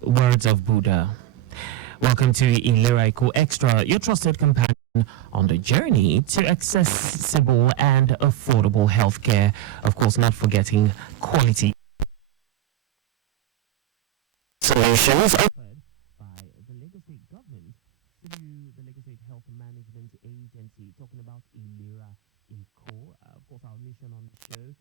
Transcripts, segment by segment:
Words of Buddha. Welcome to Ilera Eko Extra, your trusted companion on the journey to accessible and affordable healthcare. Of course, not forgetting quality solutions offered by the Lagos State government through the Lagos State Health Management Agency. Talking about Ilera Eko. Of course, our mission on the show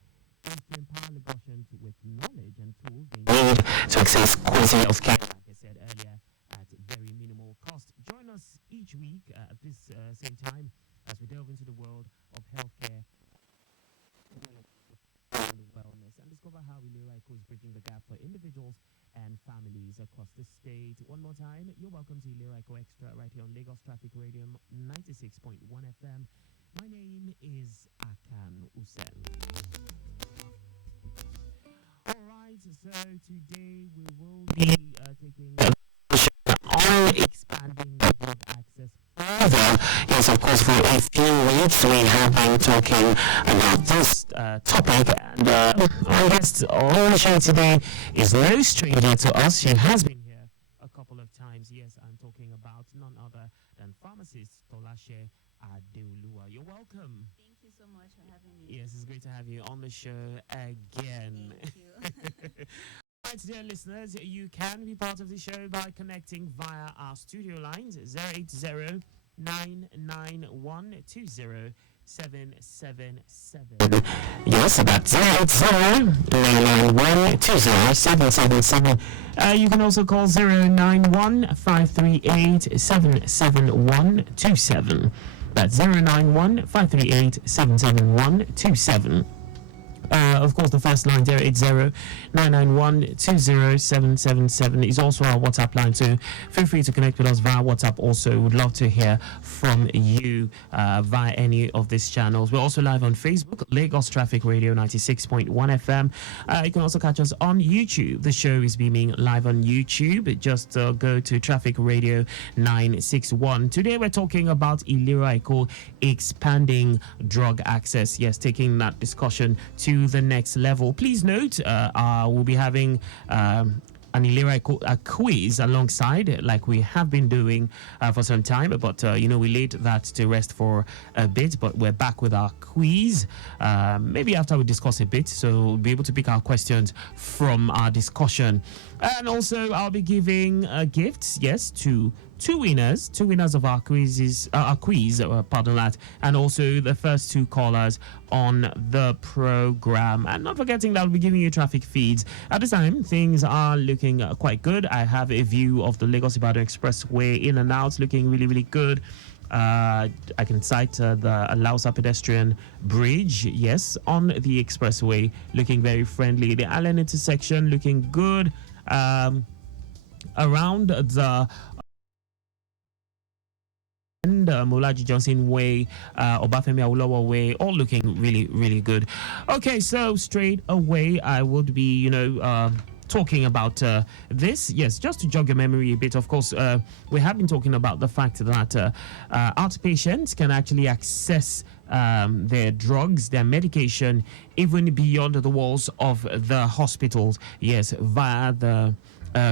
is to empower Lagosians with knowledge and tools they need to access quality healthcare, like I said earlier, at very minimal cost. Join us each week at this same time as we delve into the world of healthcare and wellness and discover how Ilera Eko is bridging the gap for individuals and families across the state. One more time, you're welcome to Ilera Eko Extra right here on Lagos Traffic Radio 96.1 FM. My name is Akan Usen. Alright, so today we will be taking on expanding the drug access further. Yes, of course, for a few weeks we have been talking about this topic, and our guest on the show today is no stranger to us. She has been here a couple of times. Yes, I'm talking about none other than pharmacist Tolase Adeoluwa. You're welcome. Thank you so much for having me. Yes, it's great to have you on the show again. Thank you. Right, dear listeners, you can be part of the show by connecting via our studio lines 080 991 20777. Yes, that's 080 991 20777. You can also call 091 538 77127. That's 091 538 77127. Of course, the first line 080 991 20777 is also our WhatsApp line, so feel free to connect with us via WhatsApp. Also, would love to hear from you via any of these channels. We're also live on Facebook, Lagos Traffic Radio 96.1 FM. You can also catch us on YouTube. The show is beaming live on YouTube. Just go to Traffic Radio 961. Today we're talking about Ilera Eko expanding drug access. Yes, taking that discussion to the next level. Please note, we'll be having an Ilera Eko quiz alongside, like we have been doing for some time, but we laid that to rest for a bit, but we're back with our quiz maybe after we discuss a bit, so we'll be able to pick our questions from our discussion. And also I'll be giving gifts, yes, to two winners of our quiz, pardon that, and also the first two callers on the program. And not forgetting that I'll be giving you traffic feeds. At this time, things are looking quite good. I have a view of the Lagos-Ibadan Expressway in and out, looking really, really good. I can cite the Lausa pedestrian bridge, yes, on the expressway, looking very friendly. The Allen intersection looking good. Around the Molaji Johnson Way, Obafemi Awolowo Way, all looking really, really good. Okay, so straight away, I would be, talking about this. Yes, just to jog your memory a bit, of course, we have been talking about the fact that outpatients can actually access their drugs, their medication, even beyond the walls of the hospitals. Yes, via the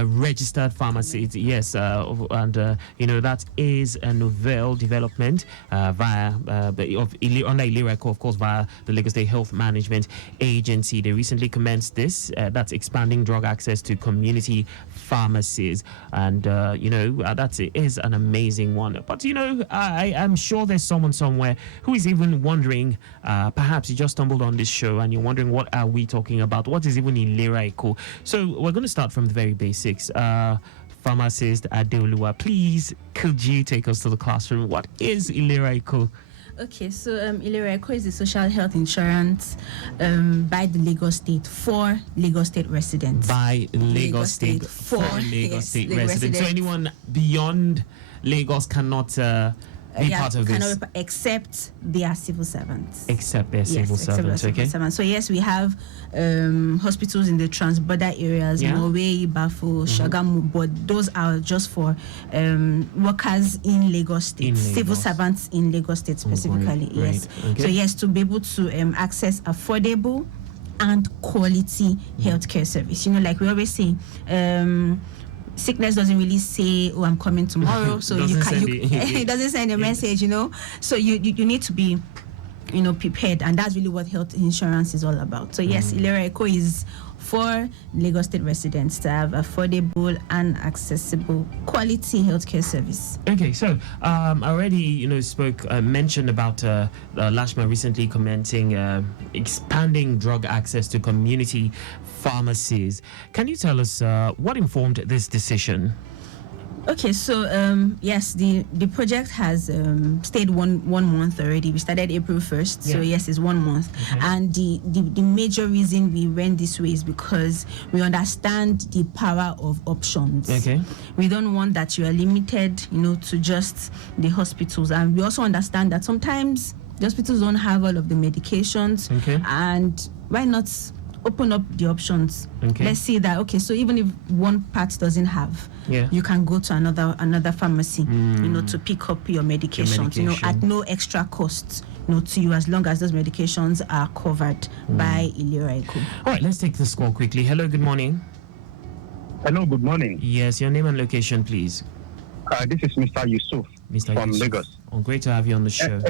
registered pharmacies, yes, and that is a novel development via under Ilera Eko, of course, via the Lagos State Health Management Agency. They recently commenced this. That's expanding drug access to community pharmacies, and that is an amazing one. But I am sure there's someone somewhere who is even wondering. Perhaps you just stumbled on this show and you're wondering, what are we talking about? What is even Ilera Eko? So we're going to start from the very basics. Pharmacist Adeoluwa, please, could you take us to the classroom? What is Ilera Eko? Okay, so Ilera Eko is a social health insurance by the Lagos State for Lagos State residents. By Lagos State for Lagos State residents. So anyone beyond Lagos cannot be part of this, except they are civil servants. Except they're civil servants, okay. So yes, we have hospitals in the trans-border areas, Norway, Bafo, Shagamu, but those are just for workers in Lagos State, civil servants in Lagos State specifically. Yes. Okay. So yes, to be able to access affordable and quality healthcare service. Like we always say, sickness doesn't really say, "Oh, I'm coming tomorrow," so it doesn't send a message, So you need to be, prepared, and that's really what health insurance is all about. So yes, Ilera Eko is for Lagos State residents to have affordable and accessible quality healthcare service. Okay, so I already mentioned about LASHMA recently commenting expanding drug access to community pharmacies. Can you tell us what informed this decision? Okay, so yes, the project has stayed one month already. We started April 1st, so yes, it's 1 month. Okay. And the major reason we went this way is because we understand the power of options. Okay. We don't want that you are limited, to just the hospitals, and we also understand that sometimes the hospitals don't have all of the medications. Okay. And why not open up the options? Okay. Let's see that, okay, so even if one part doesn't have, you can go to another pharmacy, to pick up your medications, at no extra cost, to you, as long as those medications are covered by Ilera Eko. All right, let's take this call quickly. Hello, good morning. Hello, good morning. Yes, your name and location, please. This is Mr. Yusuf from Lagos. Oh, great to have you on the show.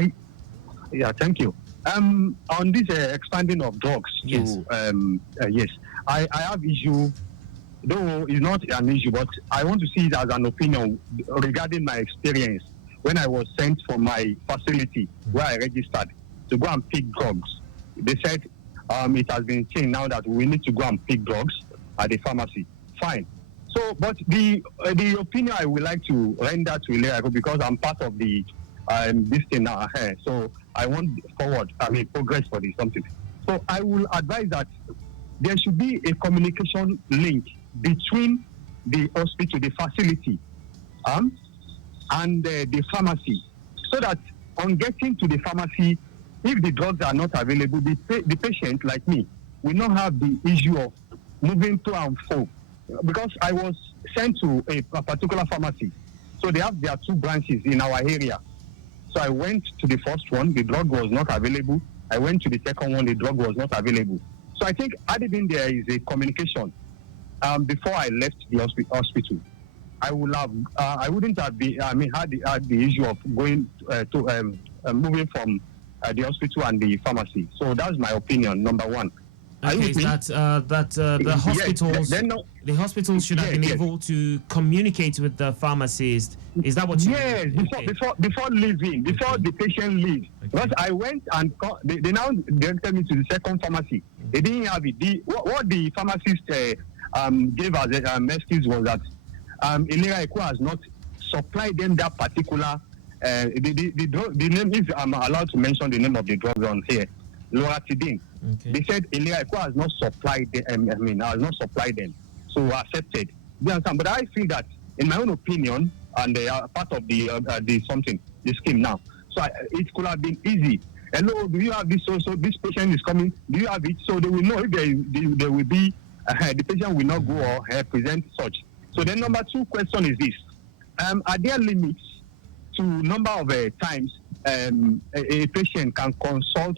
Yeah, thank you. On this expanding of drugs, yes, I have issue, though it's not an issue, but I want to see it as an opinion regarding my experience when I was sent from my facility where I registered to go and pick drugs. They said it has been changed now that we need to go and pick drugs at the pharmacy. Fine. So, but the opinion I would like to render to Ilera Eko, because I'm part of the this thing now, so I want progress for this something. So I will advise that there should be a communication link between the hospital, the facility, and the pharmacy, so that on getting to the pharmacy, if the drugs are not available, the patient like me will not have the issue of moving to and fro. Because I was sent to a particular pharmacy, so there are 2 branches in our area. So I went to the first one, the drug was not available. I went to the second one, the drug was not available. So I think added in there is a communication. Before I left the hospital, I wouldn't have had the issue of going moving from the hospital and the pharmacy. So that's my opinion, number one. Okay, is the hospitals, the hospitals should have been able to communicate with the pharmacist. Is that what you mean? Before leaving, before the patient leaves. Okay. Because I went and they now directed me to the second pharmacy. They didn't have it. What the pharmacist gave as excuse was that Ilera Eko has not supplied them that particular the name, if I'm allowed to mention the name of the drug on here, Loratadine. Okay. They said Ilera Eko has not supplied them. Has not supplied them, so accepted. You understand? But I feel that, in my own opinion, and they are part of the scheme now. So it could have been easy. Hello, do you have this? So this patient is coming. Do you have it? So they will know if there will be the patient will not go or present such. So the number 2 question is this: are there limits to number of times a patient can consult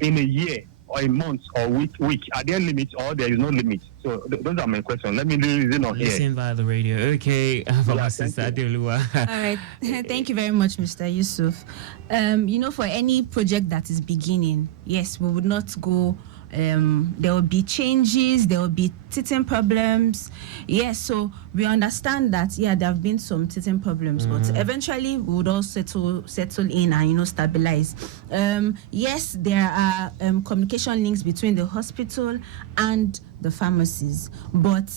in a year or a month or week? Are there limits or there is no limit? So those are my questions. Let me listen on here. Listen via the radio. Okay, Tolase Adeoluwa. All right. Thank you very much, Mr. Yusuf. For any project that is beginning, yes, we would not go. There will be changes, there will be teething problems. Yes, so we understand that, there have been some teething problems, but eventually we would all settle in and, stabilize. Yes, there are communication links between the hospital and the pharmacies, but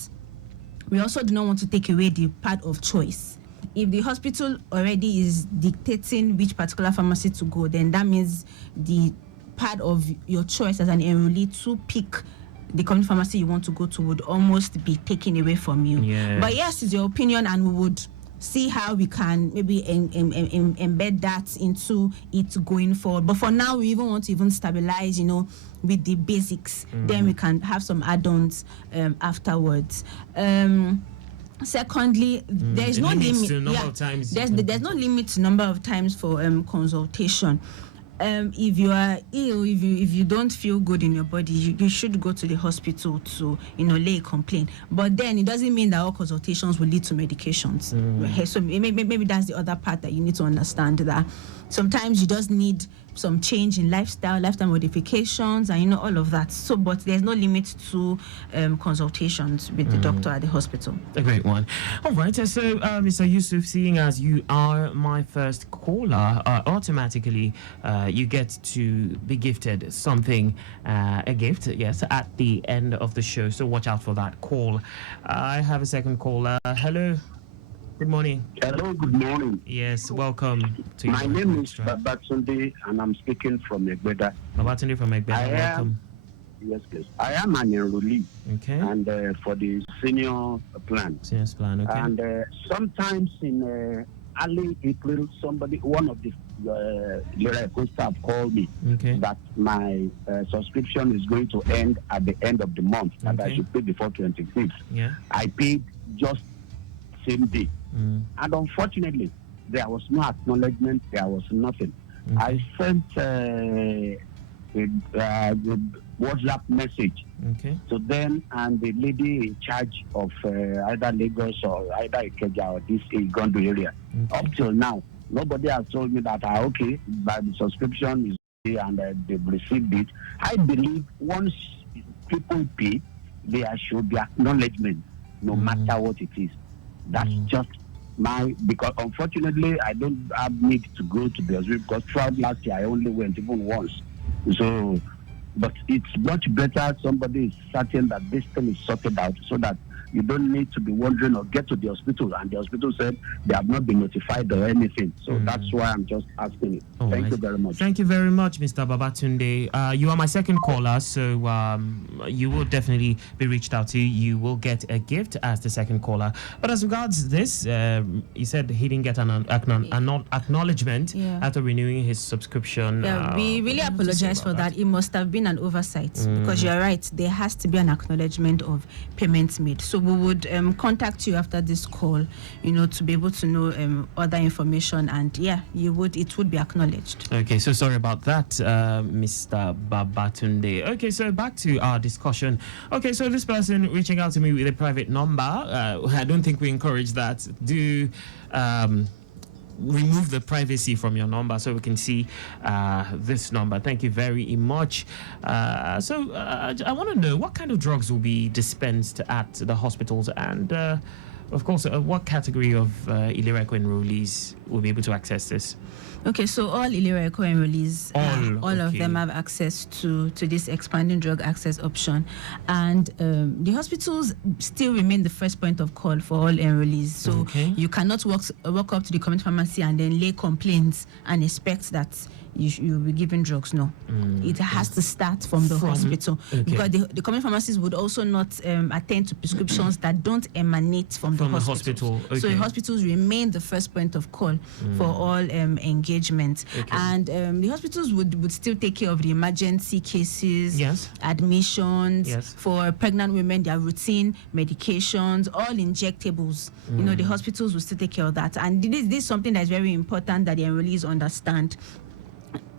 we also do not want to take away the part of choice. If the hospital already is dictating which particular pharmacy to go, then that means the part of your choice as an enrollee to pick the community pharmacy you want to go to would almost be taken away from you. Yeah. But yes, it's your opinion, and we would see how we can maybe embed that into it going forward. But for now, we even want to stabilize, with the basics. Then we can have some add-ons afterwards. Secondly, there's no limit. To number of times. There's no limit to number of times for consultation. if you are ill, if you don't feel good in your body, you should go to the hospital to lay a complaint. But then it doesn't mean that all consultations will lead to medications. Okay, so maybe that's the other part that you need to understand, that sometimes you just need some change in lifestyle modifications, and all of that. So, but there's no limit to consultations with the doctor at the hospital. A great one. All right. So, Mr. Yusuf, seeing as you are my first caller, automatically you get to be gifted something, a gift, yes, at the end of the show. So watch out for that call. I have a second caller. Hello. Good morning. Hello, good morning. Yes, welcome to My name is Babatunde, and I'm speaking from Egbeda. Babatunde from Egbeda, welcome. Yes, please. I am an enrollee. Okay. And for the senior plan. Senior plan, okay. And sometimes in early April, one of the Ilera Eko staff called me that my subscription is going to end at the end of the month, and I should pay before 26th. Yeah. I paid just same day. And unfortunately, there was no acknowledgement, there was nothing. I sent a WhatsApp message to them, and the lady in charge of either Lagos or either Ikeja or this Igondo area. Up till now, nobody has told me that, but the subscription is here and they've received it. I believe once people pay, there should be acknowledgement, no matter what it is. That's just because unfortunately I don't have need to go to the hospital, because throughout last year I only went even once. So, but it's much better somebody is certain that this thing is sorted out, so that you don't need to be wondering or get to the hospital and the hospital said they have not been notified or anything. So that's why I'm just asking it. Thank you very much. Thank you very much, Mr. Babatunde. You are my second caller, so you will definitely be reached out to. You will get a gift as the second caller. But as regards this, he said he didn't get an acknowledgement after renewing his subscription. Yeah, we really apologize for that. It must have been an oversight, because you're right. There has to be an acknowledgement of payments made. So we would contact you after this call, to be able to know other information, and it would be acknowledged. Okay, so sorry about that, Mr. Babatunde. Okay, so back to our discussion. Okay, so this person reaching out to me with a private number, I don't think we encourage that. Do remove the privacy from your number so we can see this number. Thank you very much. So I want to know what kind of drugs will be dispensed at the hospitals, and of course, what category of Ilera Eko enrollees will be able to access this? Okay, so all Ilera Eko enrollees, all of them have access to this expanding drug access option, and the hospitals still remain the first point of call for all enrollees. So you cannot walk up to the community pharmacy and then lay complaints and expect that you'll be given drugs. No, it has to start from the hospital, because the community pharmacies would also not attend to prescriptions that don't emanate from the hospital. So the hospitals remain the first point of call for all engagement, and the hospitals would still take care of the emergency cases, admissions for pregnant women, their routine medications, all injectables. The hospitals will still take care of that, and this is something that is very important that the enrollees understand.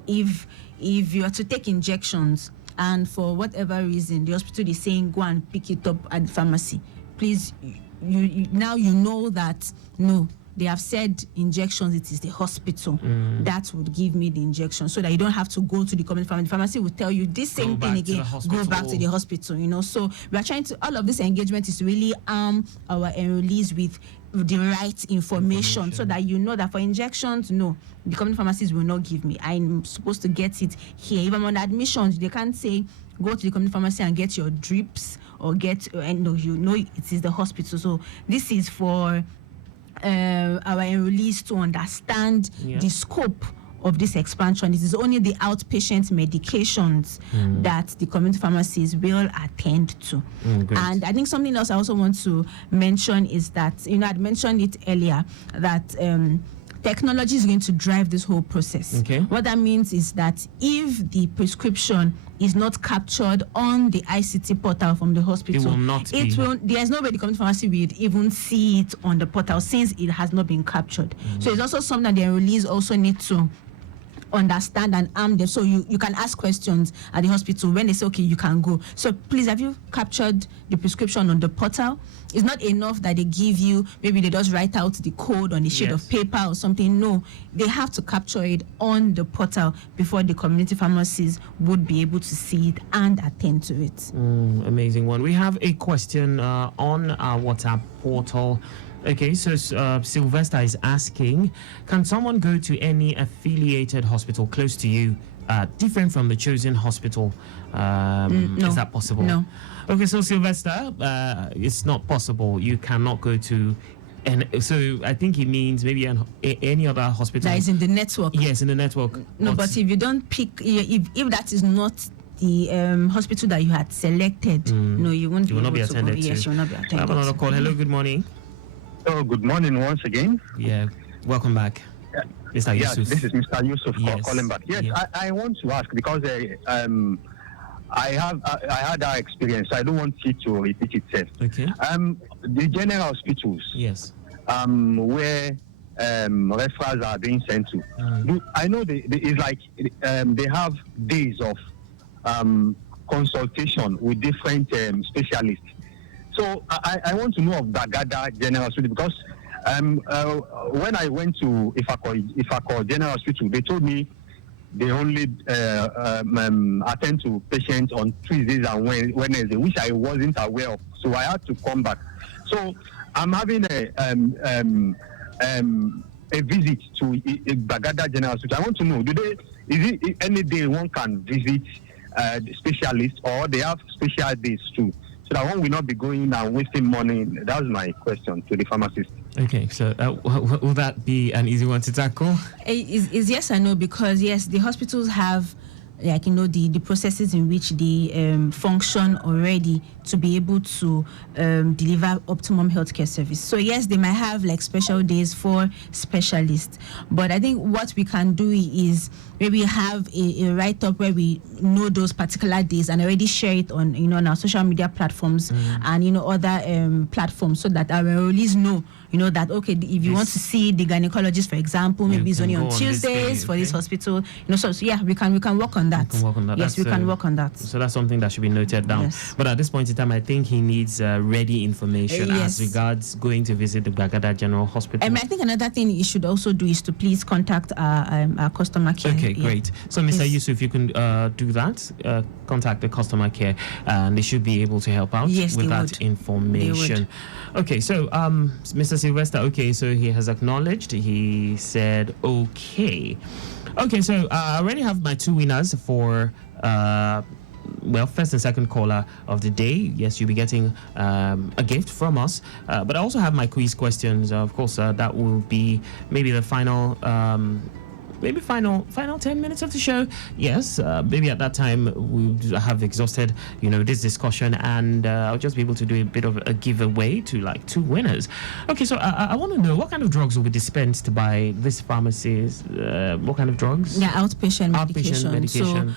If you are to take injections and for whatever reason the hospital is saying go and pick it up at the pharmacy, please, you know that no, they have said injections, it is the hospital that would give me the injection, so that you don't have to go to the community pharmacy. The pharmacy will tell you this same thing again, go back to the hospital. So we are trying to, all of this engagement is to really arm our enrollees with the right information, so that you know that for injections, no, the community pharmacies will not give me. I'm supposed to get it here. Even on admissions, they can't say go to the community pharmacy and get your drips or get, and no, it is the hospital. So this is for our enrollees to understand the scope of this expansion. It is only the outpatient medications that the community pharmacies will attend to. And I think something else I also want to mention is that, I'd mentioned it earlier, that technology is going to drive this whole process. What that means is that if the prescription is not captured on the ICT portal from the hospital, it will not be. There's no way the community pharmacy will even see it on the portal, since it has not been captured. So it's also something that the enrollees also need to understand and arm them, so you can ask questions at the hospital when they say, okay, you can go. So please, have you captured the prescription on the portal? It's not enough that they give you, maybe they just write out the code on a sheet of paper or something. No, they have to capture it on the portal before the community pharmacies would be able to see it and attend to it. Amazing one. We have a question on our WhatsApp portal. Okay, so Sylvester is asking, can someone go to any affiliated hospital close to you, different from the chosen hospital? No. Is that possible? No. Okay, so Sylvester, it's not possible. You cannot go to, and so I think he means maybe any other hospital. That is in the network. Yes, in the network. No, but if you don't pick, if that is not the hospital that you had selected, no, you won't. You will not be attended to. Yes, you will not be attended. I have another call. Hello, good morning. Oh, good morning once again. Yeah, welcome back. Mr. Yes, Yusuf. this is Mr. Yusuf calling back. Yes, yes. I want to ask because I had that experience. I don't want it to repeat itself. Okay. The general hospitals. Yes. Where referrals are being sent to. I know it's like they have days of consultation with different specialists. So I want to know of Bagada General Hospital because when I went to Ifako General Hospital, they told me they only attend to patients on Tuesdays and Wednesdays, which I wasn't aware of. So I had to come back. So I'm having a visit to Bagada General Hospital. I want to know, is it any day one can visit the specialist, or they have special days too? So that one will not be going and wasting money. That was my question to the pharmacist. Okay, so will that be an easy one to tackle? Is yes and no, because yes, the hospitals have, like, the processes in which they function already to be able to deliver optimum healthcare service. So yes, they might have like special days for specialists, but I think what we can do is maybe have a write-up where we know those particular days and already share it on on our social media platforms and other platforms, so that our enrollees know that, okay, if you want to see the gynecologist, for example, maybe it's only on Tuesdays for this hospital. So yeah, we can work on that. Yes, we can work on that. So that's something that should be noted down. Yes. But at this point in time, I think he needs ready information as regards going to visit the Bagada General Hospital. I think another thing you should also do is to please contact our customer care. Okay, great. So Mr. Yusuf, you can do that. Contact the customer care, and they should be able to help out with that information. Okay, so Mr. Sylvester, okay, so he has acknowledged. He said okay. Okay, so I already have my two winners for first and second caller of the day. Yes, you'll be getting a gift from us. But I also have my quiz questions. Of course, that will be maybe the final final 10 minutes of the show. Yes, maybe at that time we'll have exhausted this discussion, and I'll just be able to do a bit of a giveaway to like two winners. Okay, so I want to know what kind of drugs will be dispensed by this pharmacies. What kind of drugs? Yeah, outpatient medication. So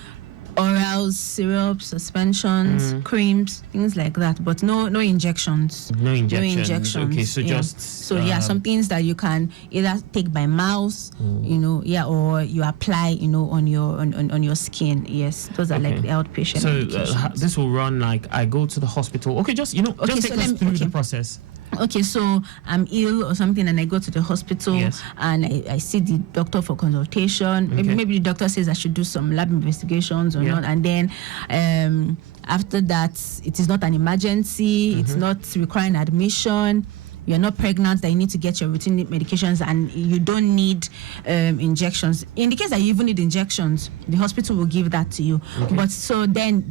orals, syrups, suspensions, creams, things like that, but no injections. No injections. Okay, so some things that you can either take by mouth, or you apply, on your skin. Yes, those are like the outpatient. So this will run like I go to the hospital. Okay, just take us through the process. Okay, so I'm ill or something, and I go to the hospital, and I see the doctor for consultation. Maybe the doctor says I should do some lab investigations or not, and then after that, it is not an emergency. It's not requiring admission. You're not pregnant that you need to get your routine medications, and you don't need injections. In the case that you even need injections, the hospital will give that to you. But so then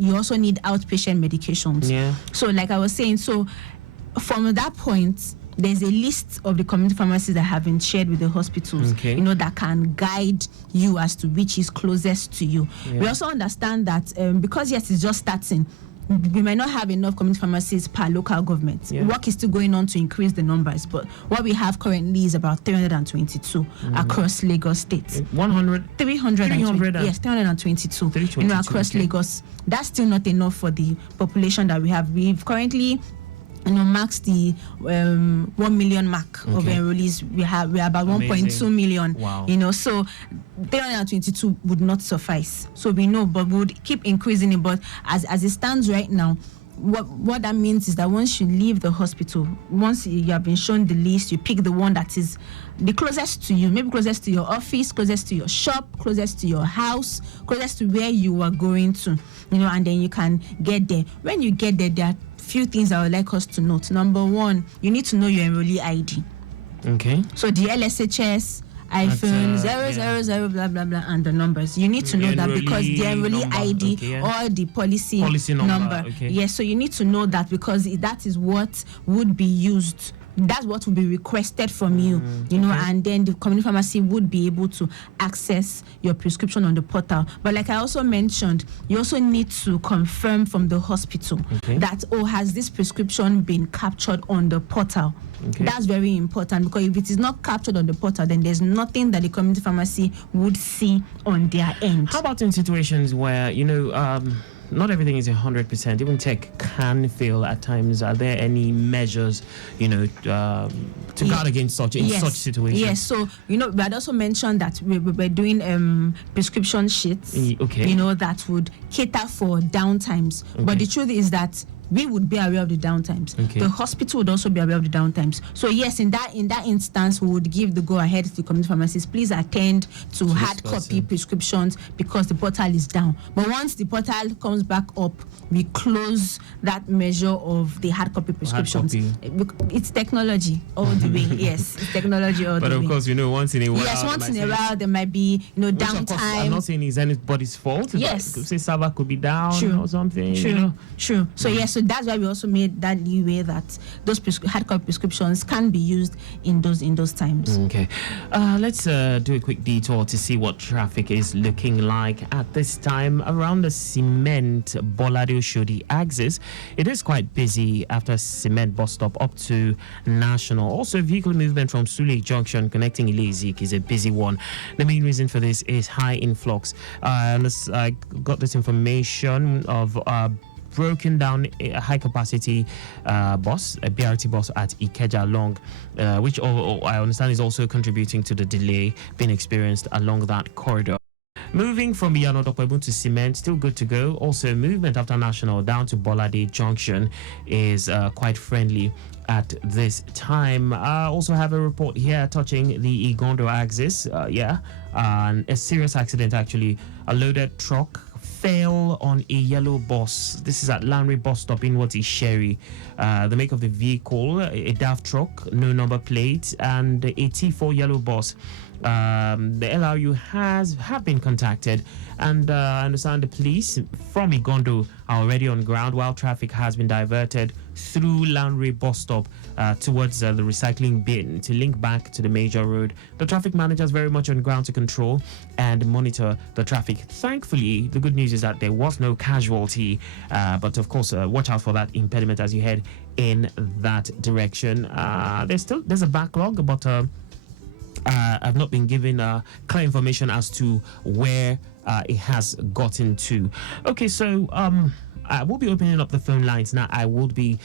you also need outpatient medications. So like I was saying, so from that point, there's a list of the community pharmacies that have been shared with the hospitals, that can guide you as to which is closest to you. We also understand that because yes, it's just starting, we might not have enough community pharmacies per local government. Work is still going on to increase the numbers, but what we have currently is about 322 across Lagos State. 322 across Lagos. That's still not enough for the population that we have. We've currently marks the 1 million mark of enrollees. We are about 1.2 million. Wow. So 322 would not suffice. So we know, but we would keep increasing it. But as it stands right now, what that means is that once you leave the hospital, once you have been shown the list, you pick the one that is the closest to you, maybe closest to your office, closest to your shop, closest to your house, closest to where you are going to, and then you can get there. When you get there are few things I would like us to note. Number one, you need to know your enrollee ID. Okay. So the LSHS, iPhone 000 blah blah blah and the numbers. You need to know that because the enrollee ID or the policy number. Okay. Yes, so you need to know that because that is what would be used. That's what will be requested from you, and then the community pharmacy would be able to access your prescription on the portal. But like I also mentioned, you also need to confirm from the hospital that, has this prescription been captured on the portal? Okay. That's very important, because if it is not captured on the portal, then there's nothing that the community pharmacy would see on their end. How about in situations where, not everything is 100%. Even tech can fail at times. Are there any measures, to guard against such situations? Yes. So we had also mentioned that we're doing prescription sheets. That would cater for downtimes. Okay. But the truth is that we would be aware of the downtimes. Okay. The hospital would also be aware of the downtimes. So yes, in that instance, we would give the go-ahead to the community pharmacists. Please attend to hard copy prescriptions because the portal is down. But once the portal comes back up, we close that measure of the hard copy prescriptions. It's technology all the way. Yes, it's technology all the way. But of course, once in a while. Yes, once in a while there might be downtime. Of course, I'm not saying it's anybody's fault. Yes. Say server could be down or something. True. So yes. So that's why we also made that leeway that those hard copy prescriptions can be used in those times. Okay, let's do a quick detour to see what traffic is looking like at this time around the Cement Bolade Oshodi axis. It is quite busy after Cement bus stop up to National. Also, vehicle movement from Sule Junction connecting Ilezik is a busy one. The main reason for this is high influx. I got this information of broken down a high capacity bus, a BRT bus at Ikeja Long, which I understand is also contributing to the delay being experienced along that corridor. Moving from Iyanodokwebu to Cement, still good to go. Also, movement after National down to Bolade Junction is quite friendly at this time. I also have a report here touching the Igondo axis. A serious accident actually. A loaded truck fell on a yellow bus. This is at Lanre bus stop in what is Sherry. The make of the vehicle, a DAF truck, no number plate, and a T4 yellow bus. The LRU have been contacted, and I understand the police from Igondo are already on ground while traffic has been diverted through Lanre bus stop towards the recycling bin to link back to the major road. The traffic manager is very much on ground to control and monitor the traffic. Thankfully, the good news is that there was no casualty, but of course, watch out for that impediment as you head in that direction. There's a backlog, but I've not been given clear information as to where it has gotten to. Okay, so I will be opening up the phone lines now. I will be,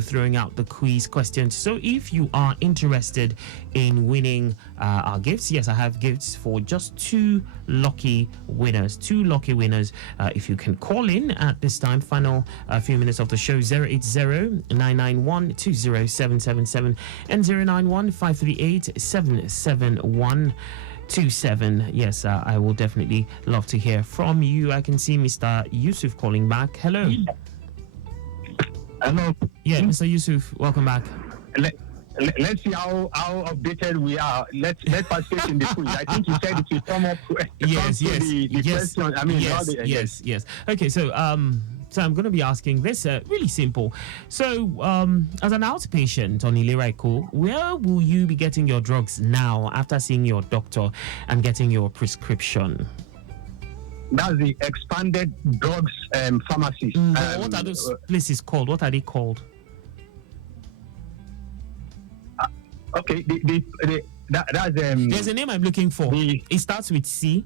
throwing out the quiz questions. So if you are interested in winning our gifts, yes, I have gifts for just two lucky winners. If you can call in at this time, final few minutes of the show, 080-991-20777 and 091-538-77127. Yes, I will definitely love to hear from you. I can see Mr. Yusuf calling back. Hello. Hello. Yeah, Mr. Yusuf, welcome back. Let's see how updated we are. Let's participate in the quiz. I think you said it will come up. Yes. Question. I mean, yes. Okay, so I'm going to be asking this really simple. So, as an outpatient on Ilera Eko, where will you be getting your drugs now after seeing your doctor and getting your prescription? That's the expanded drugs pharmacies. What are those places called? What are they called? Okay, that's there's a name I'm looking for. It starts with C.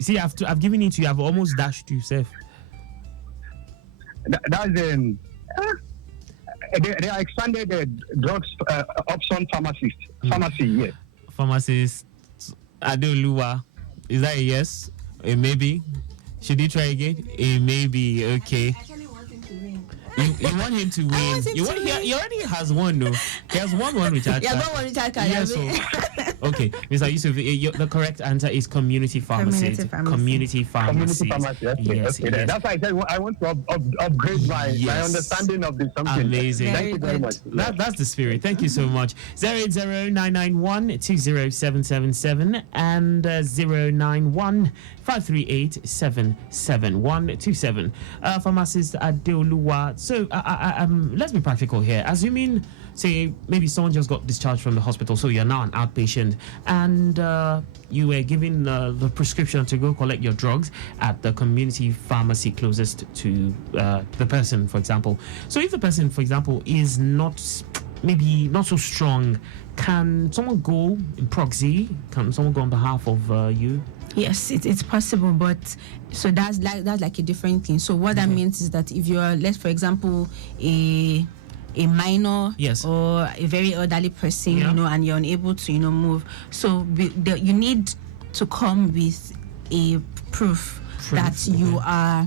See, I've given it to you. I've almost dashed yourself. That's they are expanded drugs option pharmacist. Pharmacy, yes. Pharmacist Adeoluwa. Is that a yes? A maybe? Should he try again? A maybe. Okay. You want him to win. He already has one, though. He has one recharge card. Yeah, one recharge card. Yeah, so, okay, Mr. Yusuf, the correct answer is community pharmacy. Community pharmacy. Yes. That's why I said I want to upgrade my understanding of this something. Amazing. Thank you very much. That's the spirit. Thank you so much. 080-991-20777 and 091-538-77127. Pharmacist Adeoluwa. So let's be practical here. Assuming, say, maybe someone just got discharged from the hospital, so you're now an outpatient, and you were given the prescription to go collect your drugs at the community pharmacy closest to the person, for example. So if the person, for example, is maybe not so strong, can someone go in proxy? Can someone go on behalf of you? Yes, it's possible, but so that's like a different thing. So what that means is that if you're, let's for example, a minor, yes, or a very elderly person, yeah, and you're unable to move, so you need to come with a proof that you are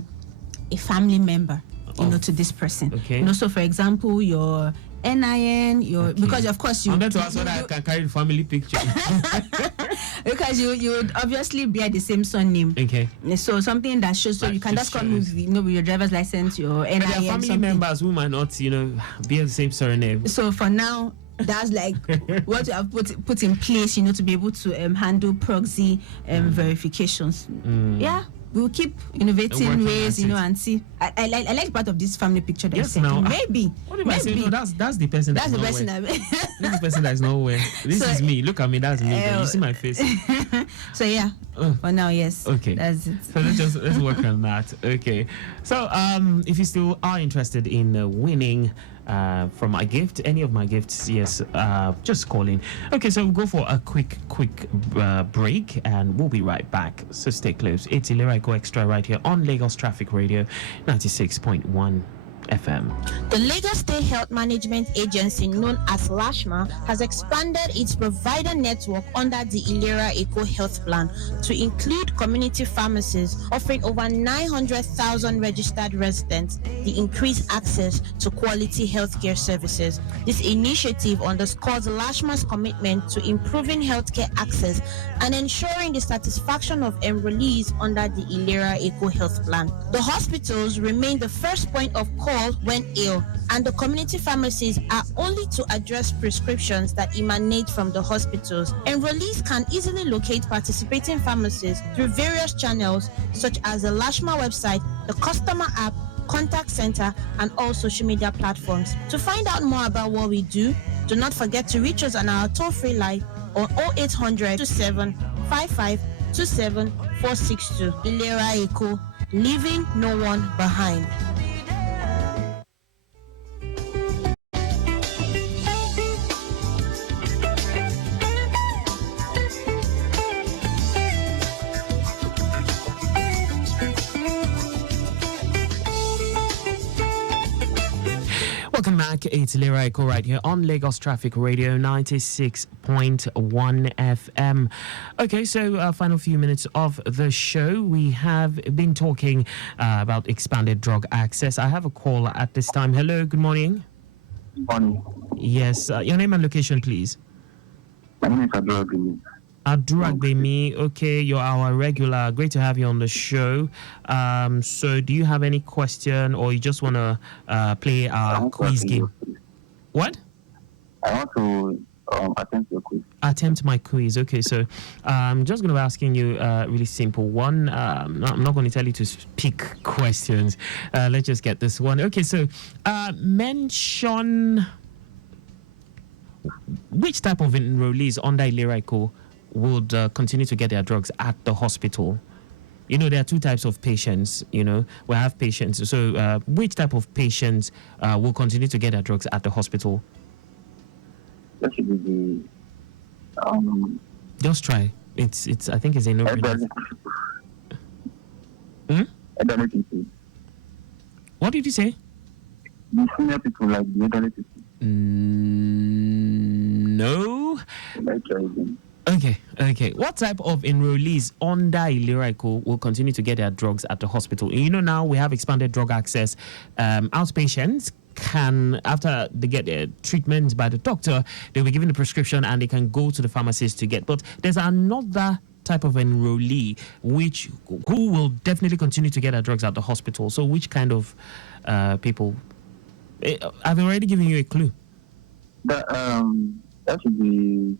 a family member, to this person. Okay. So for example, your NIN, because of course I'm going to ask whether I can carry the family picture. Because you would obviously bear the same surname. Okay. So something that shows, so you can just come with your driver's license, your NIN. But there are family members who might not, bear the same surname. So for now, that's like what you have put in place, to be able to handle proxy verifications. Yeah. We'll keep innovating ways, and see. I like part of this family picture that yes, you now. Maybe. What am I saying? No, that's the person. That's the person. This is the person that's nowhere. This is me. Look at me. That's me. You see my face. So yeah. For now, yes. Okay. That's it. So let's work on that. Okay. So if you still are interested in winning from my gift, any of my gifts, yes, just call in. Okay, so we'll go for a quick break, and we'll be right back. So stay close. It's Ilera Eko Extra right here on Lagos Traffic Radio 96.1 FM. The Lagos State Health Management Agency, known as LASHMA, has expanded its provider network under the Ilera Eko Health Plan to include community pharmacies, offering over 900,000 registered residents the increased access to quality healthcare services. This initiative underscores LASHMA's commitment to improving healthcare access and ensuring the satisfaction of enrollees under the Ilera Eko Health Plan. The hospitals remain the first point of call when ill, and the community pharmacies are only to address prescriptions that emanate from the hospitals. Enrollees can easily locate participating pharmacies through various channels such as the LASHMA website, the customer app, contact center, and all social media platforms. To find out more about what we do not forget to reach us on our toll-free line on 0800 27 55 27 462. Ilera Eko, leaving no one behind. Welcome back. It's Ilera Eko right here on Lagos Traffic Radio 96.1 FM. Okay, so final few minutes of the show. We have been talking about expanded drug access. I have a call at this time. Hello, good morning. Good morning. Yes, your name and location, please. My name is Adeoluwa. Adeoluwa, okay, you're our regular. Great to have you on the show. So do you have any question, or you just want to play our quiz game? What? I want to attempt your quiz. Attempt my quiz. Okay, so I'm just going to be asking you a really simple one. I'm not going to tell you to pick questions. Let's just get this one. Okay, so mention which type of enrollees under Ilera Eko would continue to get their drugs at the hospital. There are two types of patients, we have patients. So which type of patients will continue to get their drugs at the hospital? That should be the... Just try. It's. I think it's a no. Elderly people. What did you say? the senior people, like the elderly people? No. Okay. What type of enrollees under Ilera Eko will continue to get their drugs at the hospital? Now we have expanded drug access. Outpatients can, after they get their treatment by the doctor, they'll be given the prescription and they can go to the pharmacist to get. But there's another type of enrollee who will definitely continue to get their drugs at the hospital. So which kind of people? I've already given you a clue. That should be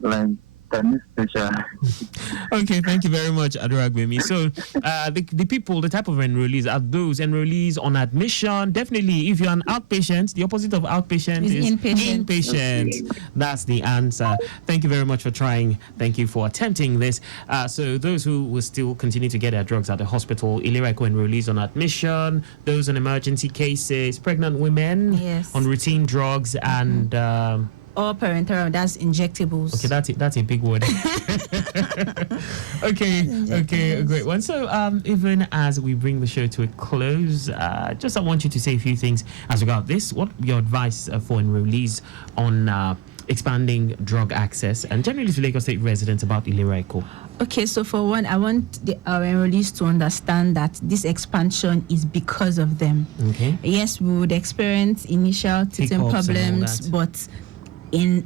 like tennis special. Okay, thank you very much, Adeoluwa. So the people, the type of enrollees are those enrollees on admission. Definitely, if you're an outpatient, the opposite of outpatient is inpatient. That's the answer. Thank you very much for trying. Thank you for attempting this. So those who will still continue to get their drugs at the hospital, Ilera Eko enrollees on admission, those on emergency cases, pregnant women on routine drugs, and or parenteral, that's injectables. Okay, that's a big word. Okay, a great one. So even as we bring the show to a close, I want you to say a few things as regard this. What your advice for enrollees on expanding drug access and generally to Lagos State residents about Ilera Eko? Okay, so for one, I want our enrollees to understand that this expansion is because of them. Okay. Yes, we would experience initial teething problems, but in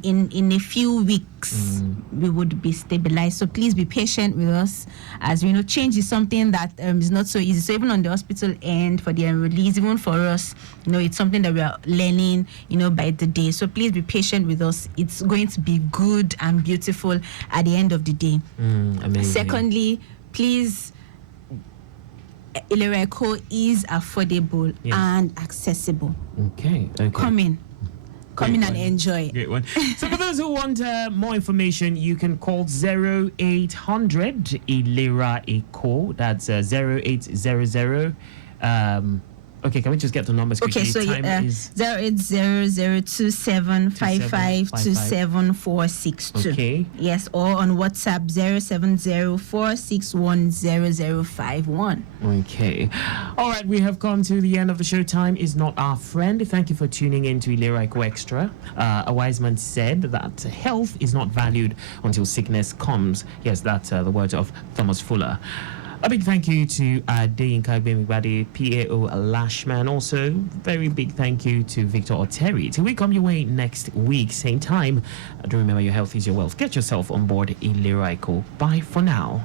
a few weeks we would be stabilized. So please be patient with us, as we know change is something that is not so easy. So even on the hospital end, for the enrollees, even for us, it's something that we are learning by the day. So please be patient with us. It's going to be good and beautiful at the end of the day. Amazing. Secondly, please, Ilera Eko is affordable and accessible. Okay. Come in and enjoy. Great one. So for those who want more information, you can call 0800 Ilera Eko. That's 0800. Okay, can we just get the numbers quickly? Okay, so Time is 0800275527462. Okay. Yes, or on WhatsApp 07046100051. Okay. All right, we have come to the end of the show. Time is not our friend. Thank you for tuning in to Ilera Eko Extra. A wise man said that health is not valued until sickness comes. Yes, that's the words of Thomas Fuller. A big thank you to Adeyinka Gbemigbade, PAO LASHMA, and also very big thank you to Victor Oteri. Till we come your way next week, same time. Do remember, your health is your wealth. Get yourself on board Ilera Eko. Bye for now.